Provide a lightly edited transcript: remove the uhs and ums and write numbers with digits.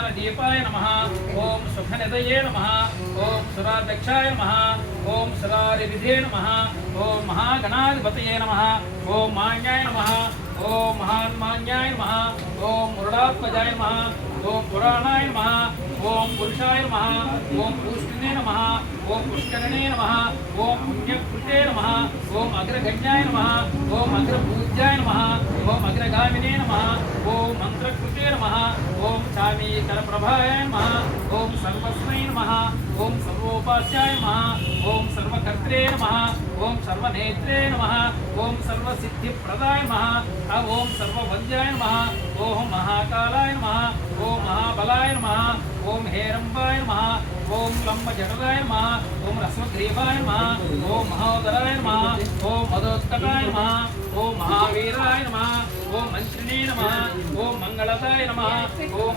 ज्ञानदीपाय नमः ओम सुखनिधये नमः ओम सुराध्यक्षाय नमः ओम सुरारिविधे नमः ओम महागणाधिपतये नमः ओम मान्याय नमः ओम महान्मान्याय नमः ओम मुरडात्मजाय नमः ओम पुराणाय नमः ओम पुरुषाय नमः ओम पुष्टिने नमः ओम पुष्करणे नमः ओम पुण्यकृते नमः ओम अग्रगण्याय नमः ओम अग्रपूज्याय नमः ओम अग्रगामिने नमः ओम मंत्रकृते नमः ओम चामीकरप्रभाय नमः ओम सर्वस्मै नमः ओम सर्वोपास्याय नमः ओम सर्वकर्त्रे नमः ओम सर्वनेत्रे नमः ओम सर्वसिद्धिप्रदाय नमः ओम सर्ववन्द्याय नमः ओम महाकालाय नमः ओम महाबलाय नमः ओम हेरंबाय नमः ओम लंबजटाय नमः ओम रस्मग्रीवाय नमः ओम महोदराय नमः ओम मदोत्कटाय नमः ओम महावीराय नमः ओम मंत्रिणे नमः ओम मंगलदाय नमः ओम